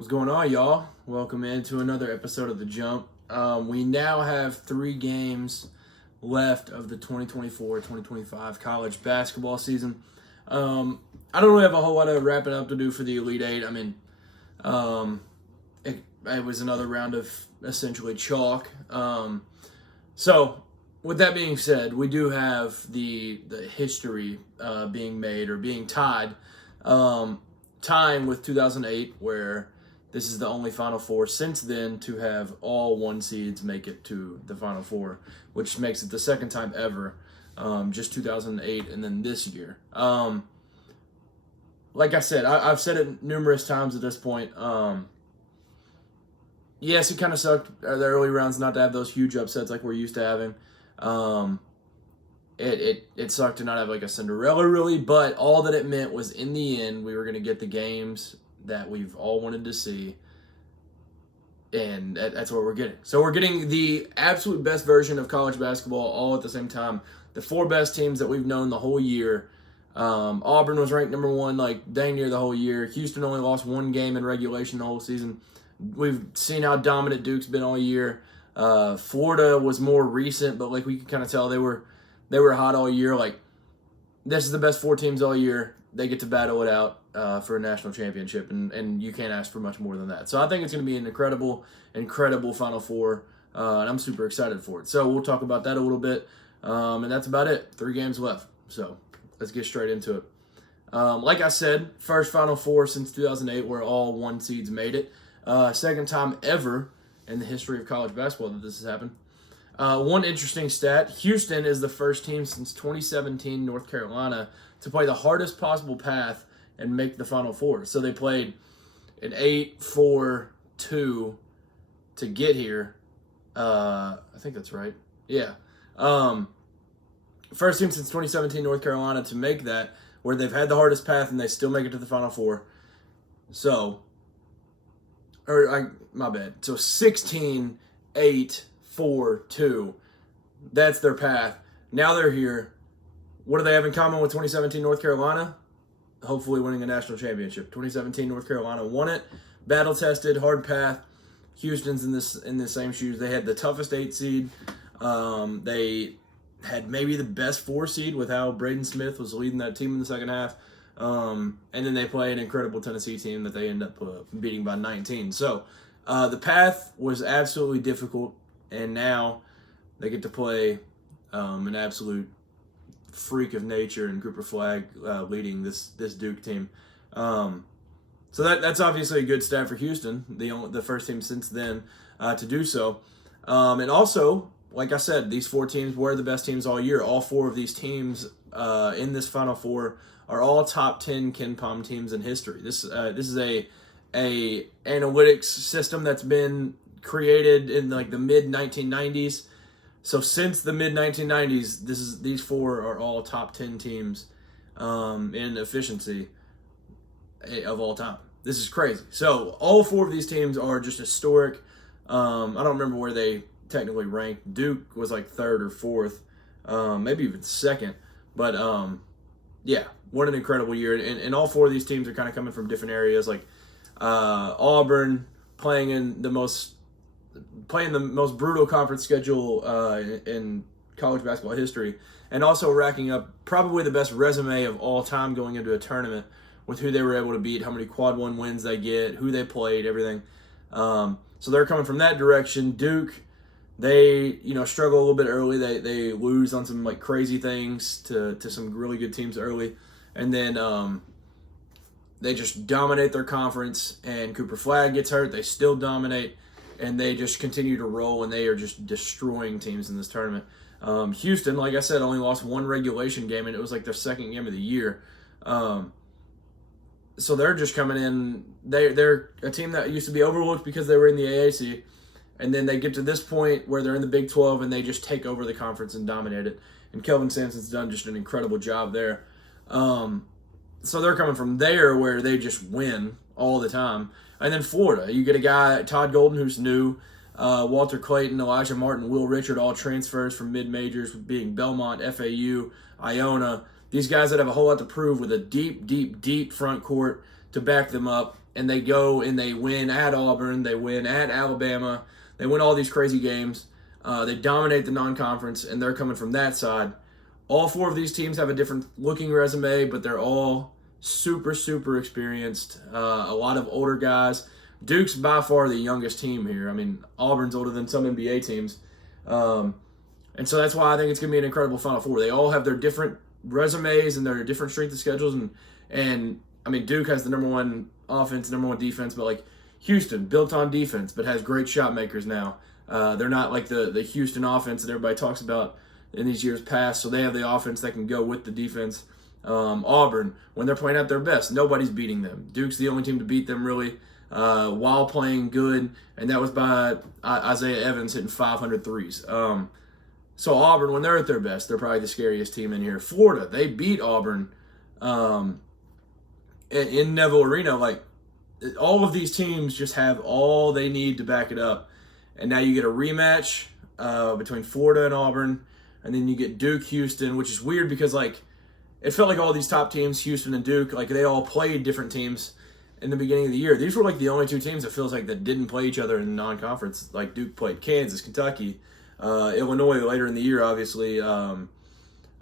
What's going on, y'all? Welcome into another episode of The Jump. We now have 3 games left of the 2024-2025 college basketball season. I don't really have a whole lot of wrapping up to do for the Elite Eight. I mean, it was another round of essentially chalk. So, with that being said, we do have the history being made or being tied. Tying with 2008, where this is the only Final Four since then to have all 1 seeds make it to the Final Four, which makes it the second time ever, just 2008 and then this year. Like I said, I've said it numerous times at this point. Yes, it kind of sucked the early rounds not to have those huge upsets like we're used to having. It sucked to not have like a Cinderella really, but all that it meant was in the end we were going to get the games that we've all wanted to see, and that's what we're getting. So we're getting the absolute best version of college basketball all at the same time. The 4 best teams that we've known the whole year. Auburn was ranked number 1 like dang near the whole year. Houston only lost 1 game in regulation the whole season. We've seen how dominant Duke's been all year. Florida was more recent, but like we could kind of tell they were hot all year. Like, this is the best 4 teams all year. They get to battle it out for a national championship, and you can't ask for much more than that. So I think it's going to be an incredible Final Four, and I'm super excited for it. So we'll talk about that a little bit, and that's about it. 3 games left, so let's get straight into it. Like I said, first Final Four since 2008 where all 1 seeds made it. Second time ever in the history of college basketball that this has happened. One interesting stat, Houston is the first team since 2017 North Carolina to play the hardest possible path and make the Final Four. So they played an 8-4-2 to get here. I think that's right. Yeah. First team since 2017 North Carolina to make that, where they've had the hardest path and they still make it to the Final Four. So, my bad. So 16-8-4-2. That's their path. Now they're here. What do they have in common with 2017 North Carolina? Hopefully winning a national championship. 2017 North Carolina won it. Battle-tested, hard path. Houston's in the same shoes. They had the toughest 8 seed. They had maybe the best 4 seed with how Braden Smith was leading that team in the second half. And then they play an incredible Tennessee team that they end up beating by 19. So the path was absolutely difficult, and now they get to play an absolute freak of nature and Cooper Flagg leading this Duke team. So that's obviously a good stat for Houston, the first team since then to do so. And also, like I said, these 4 teams were the best teams all year. All 4 of these teams in this Final Four are all top 10 KenPom teams in history. This is a analytics system that's been created in like the mid 1990s. So since the mid 1990s, these 4 are all top 10 teams in efficiency of all time. This is crazy. So all 4 of these teams are just historic. I don't remember where they technically ranked. Duke was like 3rd or 4th, maybe even 2nd. But yeah, what an incredible year. And all 4 of these teams are kind of coming from different areas. Like Auburn playing the most brutal conference schedule in college basketball history, and also racking up probably the best resume of all time going into a tournament with who they were able to beat, how many quad 1 wins they get, who they played, everything. So they're coming from that direction. Duke, they struggle a little bit early. They lose on some like crazy things to some really good teams early, and then they just dominate their conference. And Cooper Flagg gets hurt. They still dominate, and they just continue to roll, and they are just destroying teams in this tournament. Houston, like I said, only lost 1 regulation game, and it was like their 2nd game of the year. So they're just coming in. They're a team that used to be overlooked because they were in the AAC, and then they get to this point where they're in the Big 12, and they just take over the conference and dominate it. And Kelvin Sampson's done just an incredible job there. So they're coming from there where they just win all the time. And then Florida, you get a guy, Todd Golden, who's new, Walter Clayton, Elijah Martin, Will Richard, all transfers from mid-majors, being Belmont, FAU, Iona. These guys that have a whole lot to prove with a deep front court to back them up. and they go and they win at Auburn, they win at Alabama, they win all these crazy games. They dominate the non-conference, and they're coming from that side. All four of these teams have a different looking resume, but they're all super, super experienced. A lot of older guys. Duke's by far the youngest team here. I mean, Auburn's older than some NBA teams. And so that's why I think it's going to be an incredible Final Four. They all have their different resumes and their different strength of schedules. And I mean, Duke has the number one offense, number one defense, but like Houston, built on defense, but has great shot makers now. They're not like the Houston offense that everybody talks about in these years past, so they have the offense that can go with the defense. Auburn, when they're playing at their best, nobody's beating them. Duke's the only team to beat them, really, while playing good, and that was by Isaiah Evans hitting 500 threes. So Auburn, when they're at their best, they're probably the scariest team in here. Florida, they beat Auburn in Neville Arena. Like, all of these teams just have all they need to back it up. And now you get a rematch between Florida and Auburn, and then you get Duke, Houston, which is weird because, like, it felt like all these top teams, Houston and Duke, like, they all played different teams in the beginning of the year. These were, like, the only two teams that feels like that didn't play each other in non-conference. Like, Duke played Kansas, Kentucky, Illinois later in the year, obviously. I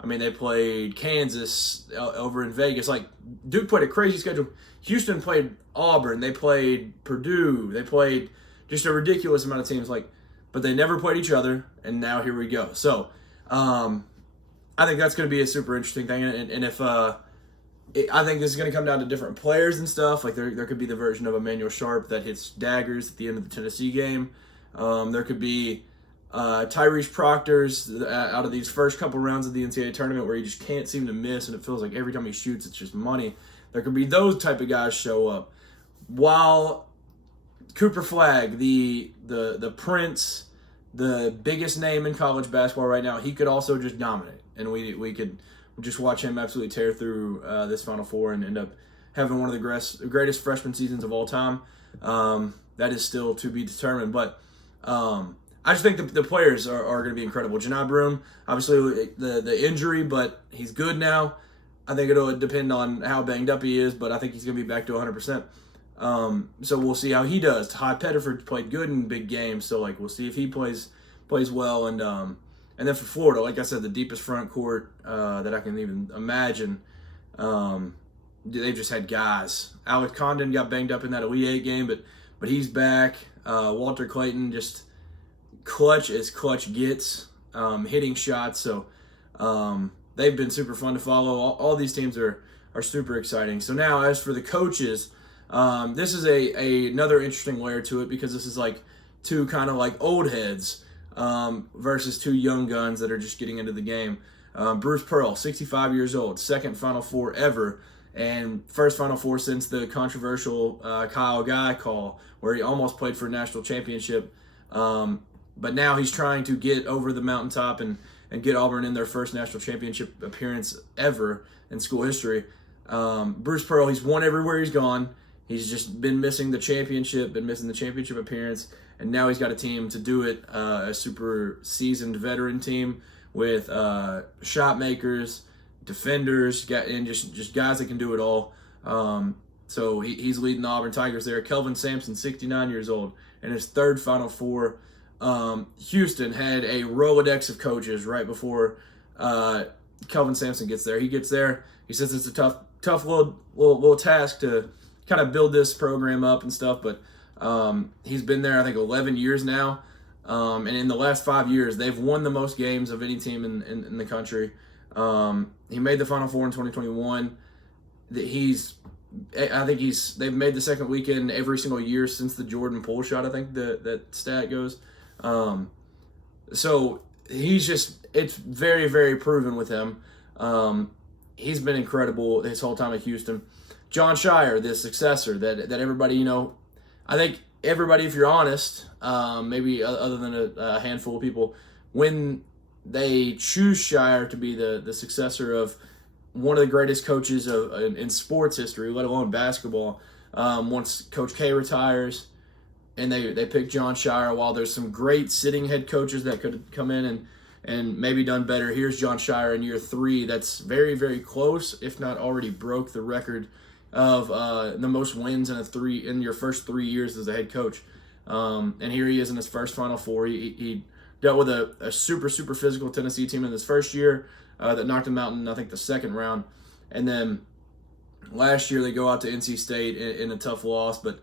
mean, they played Kansas over in Vegas. Like, Duke played a crazy schedule. Houston played Auburn. They played Purdue. They played just a ridiculous amount of teams. Like, but they never played each other, and now here we go. So, I think that's going to be a super interesting thing. And if I think this is going to come down to different players and stuff. Like, there could be the version of Emmanuel Sharp that hits daggers at the end of the Tennessee game. There could be Tyrese Proctor's out of these first couple rounds of the NCAA tournament where he just can't seem to miss, and it feels like every time he shoots, it's just money. There could be those type of guys show up. While Cooper Flagg, the Prince, the biggest name in college basketball right now, he could also just dominate, and we could just watch him absolutely tear through this Final Four and end up having one of the greatest freshman seasons of all time. That is still to be determined, but I just think the players are going to be incredible. Johni Broome, obviously the injury, but he's good now. I think it'll depend on how banged up he is, but I think he's going to be back to 100%. So we'll see how he does. Ty Pettiford played good in big games, so like we'll see if he plays well. And then for Florida, like I said, the deepest front court that I can even imagine. They've just had guys. Alex Condon got banged up in that Elite Eight game, but he's back. Walter Clayton just clutch as clutch gets, hitting shots. So they've been super fun to follow. All these teams are super exciting. So now, as for the coaches, this is another interesting layer to it because this is like two kind of like old heads versus two young guns that are just getting into the game. Bruce Pearl, 65 years old, second Final Four ever, and first Final Four since the controversial Kyle Guy call where he almost played for a national championship. But now he's trying to get over the mountaintop and get Auburn in their first national championship appearance ever in school history. Bruce Pearl, he's won everywhere he's gone. He's just been missing the championship appearance, and now he's got a team to do it, a super seasoned veteran team with shot makers, defenders, and just guys that can do it all. So he's leading the Auburn Tigers there. Kelvin Sampson, 69 years old, in his third Final Four. Houston had a Rolodex of coaches right before Kelvin Sampson gets there. He gets there. He says it's a tough little task to kind of build this program up and stuff, but he's been there, I think, 11 years now. And in the last 5 years, they've won the most games of any team in the country. He made the Final Four in 2021. They've made the second weekend every single year since the Jordan Poole shot, I think that stat goes. So it's very, very proven with him. He's been incredible his whole time at Houston. Jon Scheyer, the successor that everybody, I think everybody, if you're honest, maybe other than a handful of people, when they choose Scheyer to be the successor of one of the greatest coaches in sports history, let alone basketball, once Coach K retires, and they pick Jon Scheyer, while there's some great sitting head coaches that could come in and maybe done better. Here's Jon Scheyer in year 3 that's very, very close, if not already broke the record of the most wins in your first 3 years as a head coach. And here he is in his first Final Four. He dealt with a super physical Tennessee team in his first year that knocked him out in, I think, the second round, and then last year they go out to NC State in a tough loss. But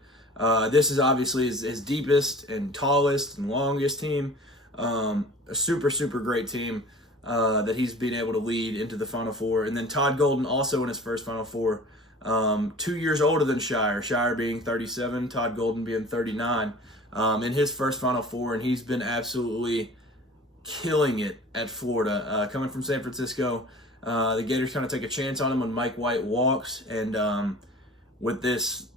this is obviously his deepest and tallest and longest team. A super great team that he's been able to lead into the Final Four. And then Todd Golden also in his first Final Four, 2 years older than Scheyer. Scheyer being 37, Todd Golden being 39, in his first Final Four, and he's been absolutely killing it at Florida. Coming from San Francisco, the Gators kind of take a chance on him when Mike White walks, and with this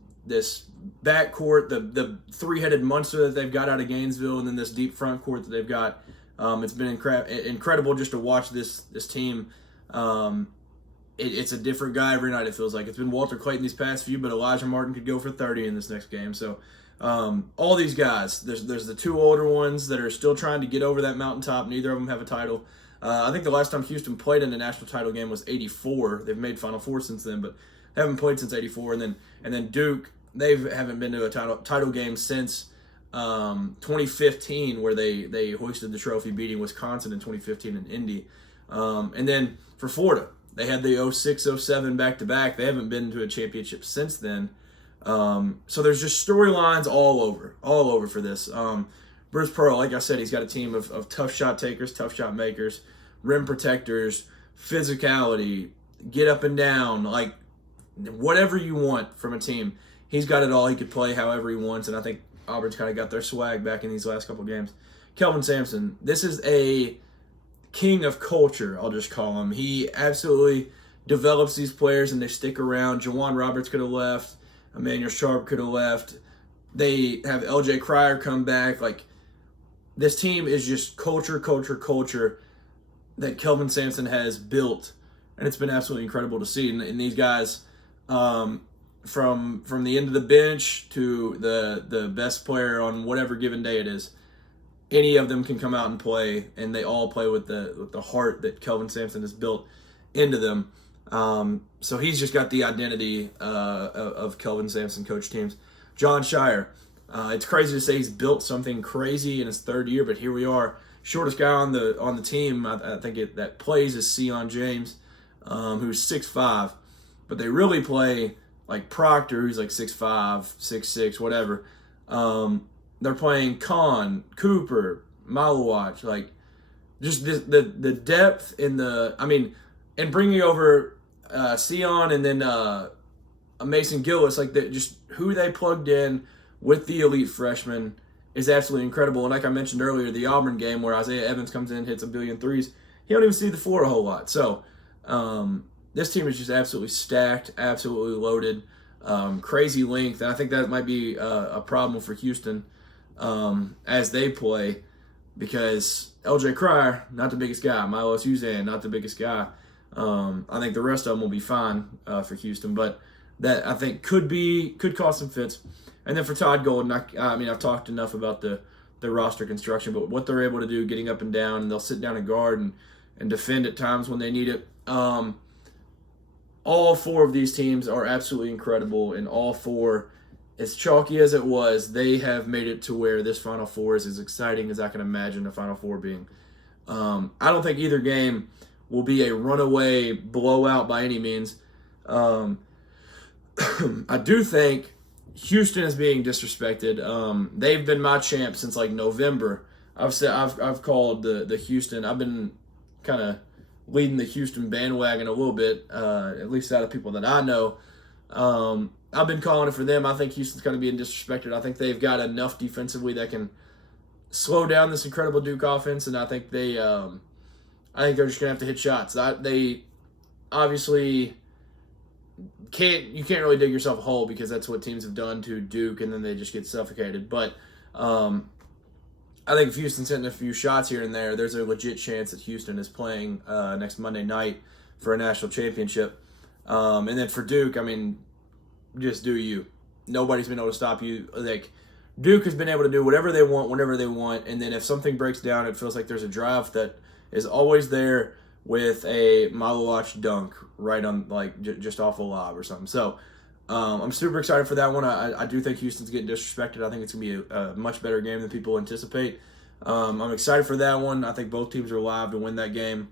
backcourt, the three-headed monster that they've got out of Gainesville, and then this deep front court that they've got, it's been incredible just to watch this team. It's a different guy every night, it feels like. It's been Walter Clayton these past few, but Elijah Martin could go for 30 in this next game. So all these guys, there's the two older ones that are still trying to get over that mountaintop. Neither of them have a title. I think the last time Houston played in a national title game was '84. They've made Final Four since then, but haven't played since '84. And then Duke, they haven't been to a title game since 2015, where they hoisted the trophy, beating Wisconsin in 2015 in Indy. And then for Florida, they had the 06-07 back-to-back. They haven't been to a championship since then. So there's just storylines all over for this. Bruce Pearl, like I said, he's got a team of tough shot takers, tough shot makers, rim protectors, physicality, get up and down, like whatever you want from a team. He's got it all. He could play however he wants, and I think Auburn's kind of got their swag back in these last couple games. Kelvin Sampson, this is a king of culture, I'll just call him. He absolutely develops these players, and they stick around. Jawan Roberts could have left. Emmanuel Sharp could have left. They have LJ Cryer come back. Like, this team is just culture that Kelvin Sampson has built, and it's been absolutely incredible to see. And these guys, from the end of the bench to the best player on whatever given day it is, any of them can come out and play, and they all play with the heart that Kelvin Sampson has built into them. So he's just got the identity of Kelvin Sampson coach teams. Jon Scheyer, it's crazy to say he's built something crazy in his third year, but here we are. Shortest guy on the team, I think that plays is Sion James, who's 6'5", but they really play like Proctor, who's like 6'5", 6'6", whatever. They're playing Kahn, Cooper, Malawach, like just the depth in and bringing over Sion and then Mason Gillis, like just who they plugged in with the elite freshmen is absolutely incredible. And like I mentioned earlier, the Auburn game where Isaiah Evans comes in, hits a billion threes, he don't even see the floor a whole lot. So this team is just absolutely stacked, absolutely loaded, crazy length, and I think that might be a problem for Houston as they play, because LJ Cryer, not the biggest guy, Milo Suzanne, not the biggest guy. I think the rest of them will be fine for Houston, but that I think could cause some fits. And then for Todd Golden, I've talked enough about the roster construction, but what they're able to do, getting up and down, and they'll sit down and guard and defend at times when they need it. All four of these teams are absolutely incredible, and all four, as chalky as it was, they have made it to where this Final Four is as exciting as I can imagine a Final Four being. I don't think either game will be a runaway blowout by any means. I do think Houston is being disrespected. They've been my champ since like November. I've called the Houston. I've been kind of leading the Houston bandwagon a little bit, at least out of people that I know. I've been calling it for them. I think Houston's kind of being disrespected. I think they've got enough defensively that can slow down this incredible Duke offense, and I think they're just gonna have to hit shots. They obviously you can't really dig yourself a hole, because that's what teams have done to Duke, and then they just get suffocated. But I think if Houston's hitting a few shots here and there, there's a legit chance that Houston is playing next Monday night for a national championship. And then for Duke, just do you. Nobody's been able to stop you. Like, Duke has been able to do whatever they want, whenever they want, and then if something breaks down, it feels like there's a drive that is always there with a Malawach dunk right on, like, just off a lob or something. So I'm super excited for that one. I do think Houston's getting disrespected. I think it's going to be a much better game than people anticipate. I'm excited for that one. I think both teams are live to win that game.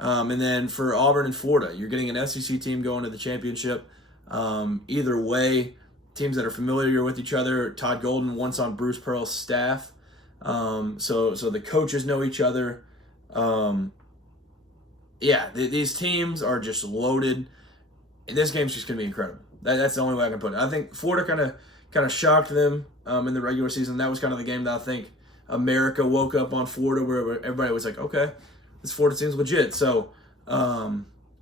And then for Auburn and Florida, you're getting an SEC team going to the championship. Either way, teams that are familiar with each other. Todd Golden once on Bruce Pearl's staff. So the coaches know each other. These teams are just loaded. This game's just going to be incredible. That's the only way I can put it. I think Florida kind of shocked them in the regular season. That was kind of the game that I think America woke up on Florida, where everybody was like, okay, this Florida team's legit. So I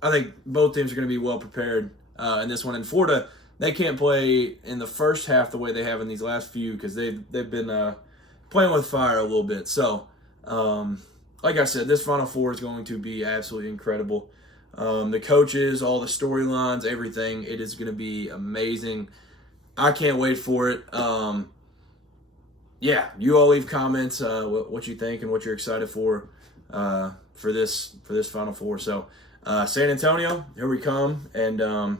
think both teams are going to be well prepared in this one. In Florida, they can't play in the first half the way they have in these last few because they've been playing with fire a little bit. So like I said, this Final Four is going to be absolutely incredible. The coaches, all the storylines, everything. It is going to be amazing. I can't wait for it. You all leave comments what you think and what you're excited for this Final Four. So San Antonio, here we come, and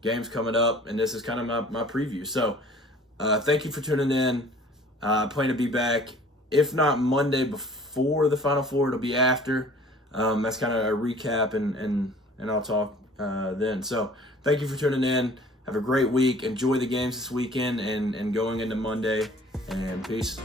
games coming up, and this is kind of my preview. So thank you for tuning in. I plan to be back, if not Monday before the Final Four, it'll be after. That's kind of a recap, and I'll talk then. So thank you for tuning in. Have a great week. Enjoy the games this weekend and going into Monday. And peace.